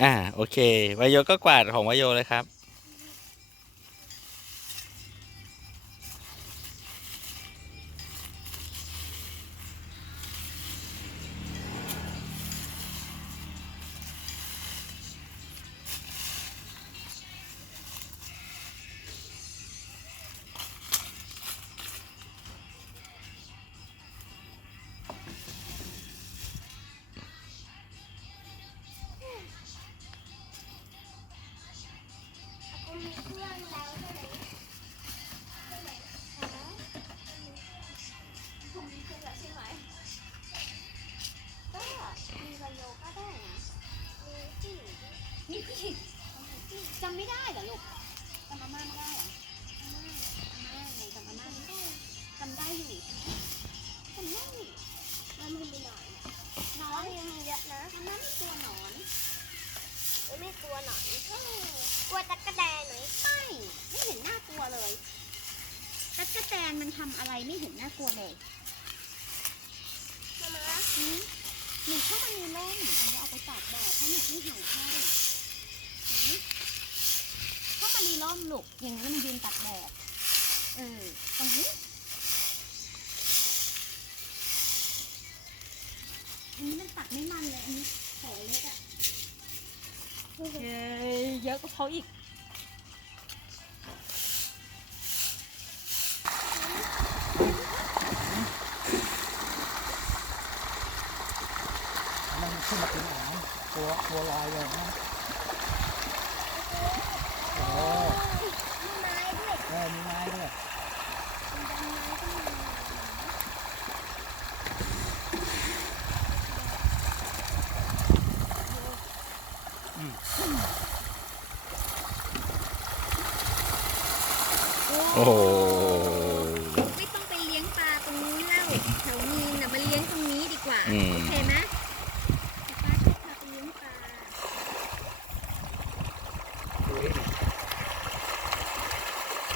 อ่าโอเค วายโยก็กวาดของวายโยเลยครับ เหรอลูกจำอาม่าไม่ได้เหรออาม่าอาม่าไงจำอาม่าไม่ได้จำได้อยู่จำได้อยู่มันมีหน่อยน้น้ออยยยังมีเยอะนะอาม่าไม่กลัวหนอนไม่กลัวหนอยกลัวตะกะแดนหน่อยไม่ไม่เห็นน่ากลัวเลยตั๊กแตนมันทำอะไรไม่เห็นน่ากลัวเลยมามาหนูเข้ามาในร่มเดี๋ยวเอาไปตากแดดให้หนูที่หางให้หืมเข้ มาในร่มลูกอย่างนั้นมันยืนตากแดดเออตรงนี้อันนี้มันตักไม่มันเลย อันนี้ขอเล็กอะเฮ้ยเยอะกว่าเขาอีกมันขึ้นมาเป็นหางตัวตัวลอยเลยนะโอ้มีไม้ด้วย เออมีไม้ด้วยมีไม้ก็มีโอ้โห ไม่ต้องไปเลี้ยงปลาตรงนู้นแล้วแถวมีนน่ะมาเลี้ยงตรงนี้ดีกว่า อืม โอเคไหมป้าชอบพาไปเลี้ยงปลา ดูดิ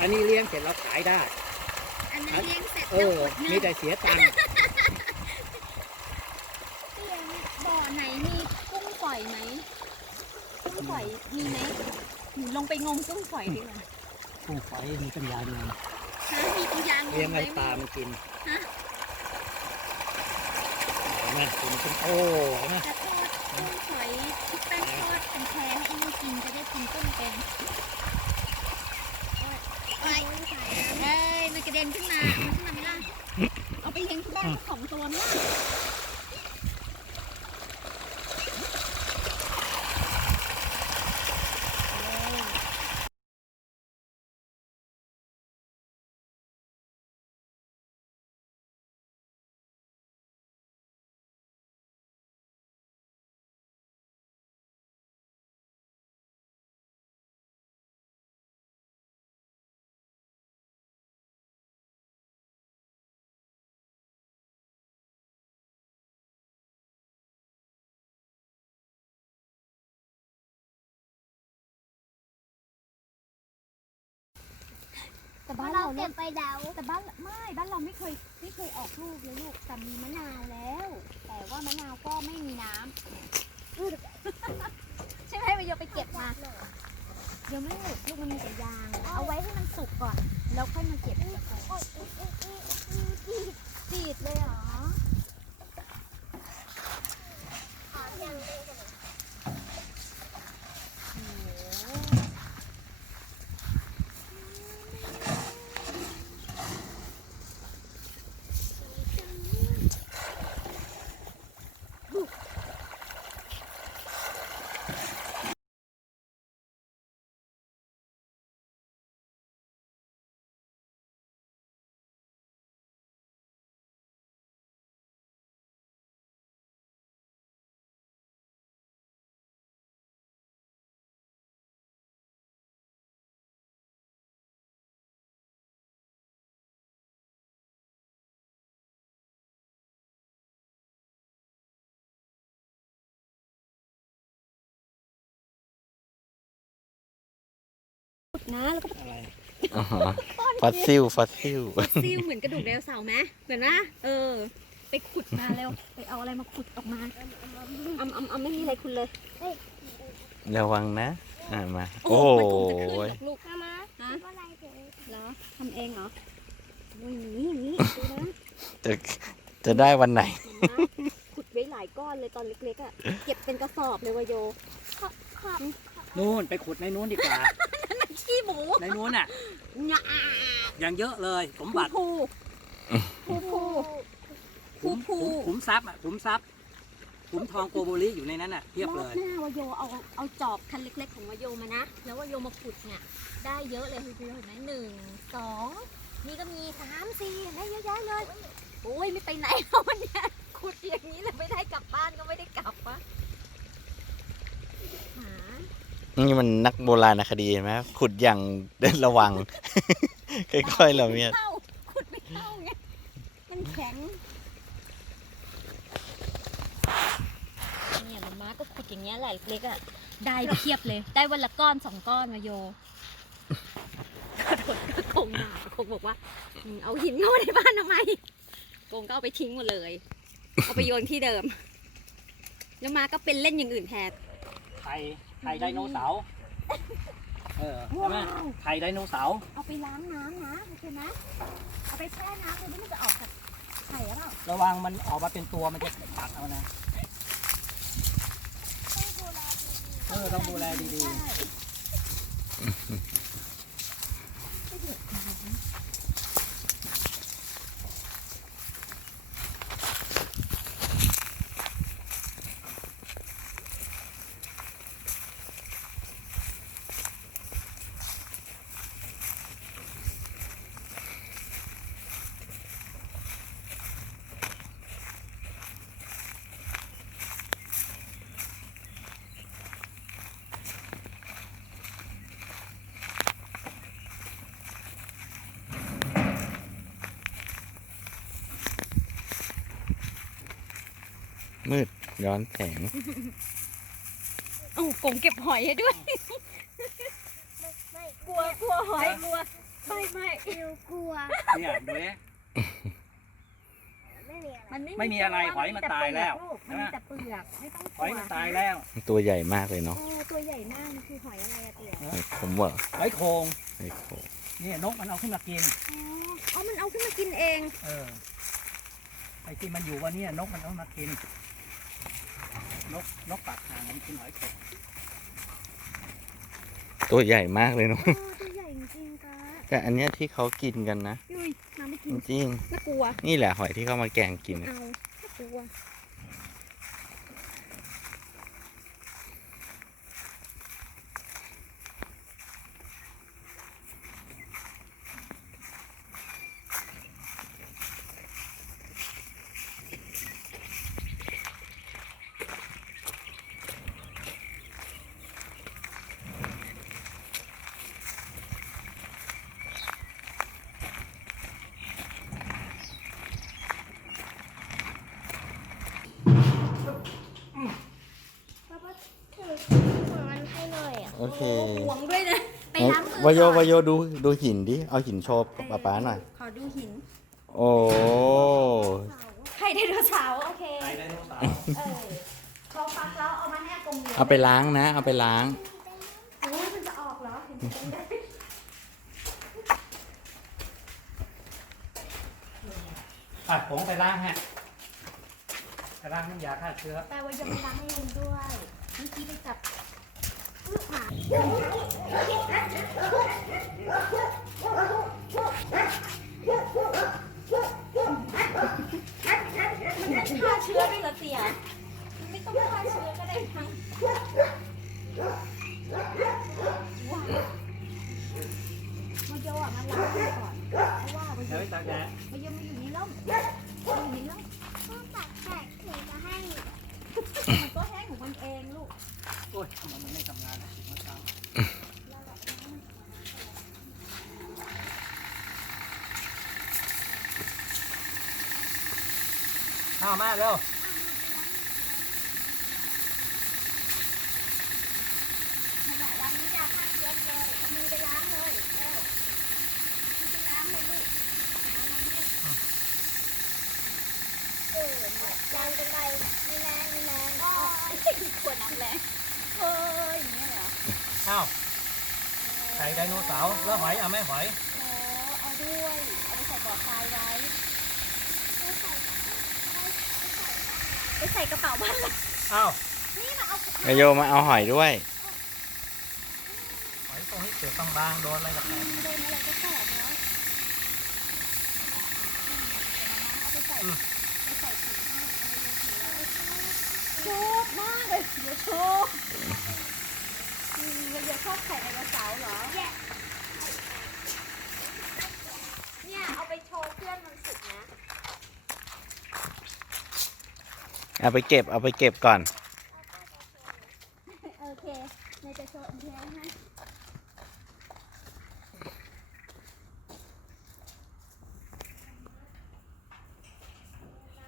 อันนี้ เลี้ยงเสร็จแล้วขายได้ อันนั้นเลี้ยงเสร็จเอแล้วออดมีเงินแต่เสียตังค์เลี้ยงบ่อไหนมีกุ้งฝอยไหมกุ้งฝอยมีไหมหนูลงไปงมกุ้งฝอยดีกว่ากุ้งฝอยมีปัญญาเงินฮะมีตัวยางงเลี้ยงมไหม ไว้ปลามันกินฮะ เห็นไหมกินเป็นโอ้เห็นไหมจะทอดกุ้งฝอยชุบแป้งทอดเป็นแพรให้ไอ้นี่กินจะได้กินกุ้งเป็นเอ้ยเอ้ยมันกระ เด็นขึ้นมาเอาขึ้นมาไหมล่ะเอาไปเลี้ยงที่บ้านสักสองตัวไหมล่ะ แต่เพบ้าราะนเราเราเก็เริ่บมไปแล้วแต่บ้านไม่บ้านเราไม่เคยไม่เคยออกลูกเลยลูกแต่มีมะนาวแล้ว แต่ว่ามะนาวก็ไม่มีน้ำใช่ไหมไปโยไปเก็บมาเดี๋ยวไม่หลุดลูกมันมีแต่ยาง เอาไว้ให้มันสุกก่อน แล้วค่อยมาเก็บตะกอนจีดเลยเหรอ นะแล้วก็อะไรอ๋อฟอสซิลฟอสซิลฟอสซิลเหมือนกระดูกไดโนเสาร์ไหมเหมือนนะเออ ไปขุดมาเร็ว ไปเอาอะไรมาขุดออกมาอำอำอำไม่มีอะไรคุณเลยระวังนะอ่ามา โอ้โหมันคงจะขึ้นหรอกลูกมามาฮะว่าอะไรเด็กเหรอทำเองเหรอโอ้ยนี่นี่ดูนะจะจะได้วันไหนนะขุดไว้หลายก้อนเลยตอนเล็กๆอะเก็บเป็นกระสอบเลยวะโยขอบขอบนู่นไปขุดในนู้นดีกว่าขี้ หมูในนู้นน่ะงาอย่างเยอะเลยสมภูบัติภูภูภูขุมภูขุมขุมทรัพย์อะขุมทรัพย์ขุมทองโกโบริอยู่ในนั้นน่ะเทียบรเลอบยหน้าวะโยเอาเอาจอบคันเล็ก ๆ ของวะโยมานะ แล้ววะโยมาขุดเนี่ยได้เยอะเลยวะโยเห็นไหมหนึ่งสองนี่ก็มีสามสี่ได้เยอะแยะเลย โอ้ยไม่ไปไหนแล้ววันเนี้ยขุดอย่างนี้เลยไม่ได้กลับบ้านก็ไม่ได้กลับวะหา นี่มันนักโบราณคดีเห็นไหมขุดอย่างระวัง ค่อยๆเราเนี่ยเข้าขุดไม่เข้าไงมันแข็งเนี่ยมันมาก็ขุดอย่างเงี้ยแหละเล็กๆอะได้เพียบเลย ได้วันละก้อนสองก้อนมาโยกระโดดก็คงด่าคงบอกว่าอืมเอาหินเข้ามาในบ้านทำไมโกงก็เอาไปทิ้งหมดเลย เอาไปโยนที่เดิม แล้วมาก็เป็นเล่นอย่างอื่นแทนไข่ ไข่ไดโนเสาร์ เออใช่ไหมว้าวไข่ไดโนเสาร์ เอาไปล้างน้ำนะโอเคไหมเอาไปแช่น้ำเลยนี่มันจะออกจากไข่แล้วเปล่าระวังมันออกมาเป็นตัวมันจะตัดเอานะ เออต้องดูแลดีใช่ มืดย้อนแสงโอ้ากงเก็บหอยให้ด้วย ไม่กลัวกลัวหอยกลัวไม่ไม่เร็วกลัวๆเนี่ยดูดิ ไม่มีอะไรมันไม่ไม่มีอะไรหอยมันตายแล้วมันมีแต่เปลือกไม่ต้องกหลัวอยมันตายแล้ว ตัวใหญ่มากเลยเนาะโอ้ตัวใหญ่มากมันคือหอยอะไรอะเตี๋ยผมว่าหอยโครงไอ้โหเนี่ยนกมันเอาขึ้นมากิน อ๋ออ๋อมันเอาขึ้นมากินเอง เออ ไอ้ที่มันอยู่วันนี้นกมันเอามากิน นกนกปากหางมันกินหอยโขงตัวใหญ่มากเลยเนาะโอ้ตัวใหญ่จริงๆกะแต่อันเนี้ยที่เขากินกันนะ ยุยมาไม่กิจนริงน่ากลัวๆนี่แหละหอยที่เขามาแกงกิน เอาอะน่ากลัว เพราะว่าถือของมันให้ เลยอะโอเคห่วงด้วยนะ ไปล้างมือวายโยก่อนวายโยดูดูหินดิ เอาหินโชว์ป๊าป๊าหน่อย ขอดูหิน โอ้ ไข่ไดโนเสาร์โอเค ไข่ไดโนเสาร์เออเขาฟักแล้วเอามาให้อากงเลี้ยงเอาไปล้างนะ เอาไปล้าง โอ้ยมันจะออกเหรอเห็นไหมอะผมไปล้างฮะไปล้างน้ำยาฆ่าเชื้อ แต่ว่ายังไม่ล้างให้ลุงด้วย เมื่อกี้ไปจับอึ๊บหมามัน ฆ่าเชื้อด้เหรอเสี่ยมันไม่ต้องฆ่าเชื้อก็ได้ทั้งว้าวมาโยอะมาล้างมือก่อนเพราะว่ามาโย เดี๋ยวไปตากแดด มาโยมาอยู่ในร่มมาอยู่ในร่ม ต้องตัดแตกถึงจะให้ มันก็แห้งของมันเองลูก โอ้ยทำไมมันไม่ทำงานอะเมื่อเช้าข้าวมาเร็ว นั่นแหละล้างน้ำยาฆ่าเชื้อเลยเอามือไปล้างเลยเร็วมือไปล้างเลยลูกเอาล้างเลย เออแรงเป็นไร ไม่แรงไม่แรงอ๋อขวดน้ำแรงเฮ้ยอย่างเงี้ยาวไข่ไดโนเสาร์แล้วหอยเอาไหมหอยโอ้เอาด้วย เอาไปใส่บ่อทรายไว้ ไปใส่กระเป๋าบ้านเลยอ้าวนี่มาเอานายโยมาเอาหอยด้วย หอยตรงนี้เปลือกบางๆโดนอะไรกับแตกโดนอะไรก็แตกเนาะเอาไปใส่ไปใส่ถุงให้เอาไปถุงให้ชอบมากเลยเดี๋ยวชอบอืมเดี๋ยวชอบไข่ไดโนเสาร์เหรอ เนี่ยเอาไปโชว์เพื่อนมันสุกนะ เอาไปเก็บเอาไปเก็บก่อน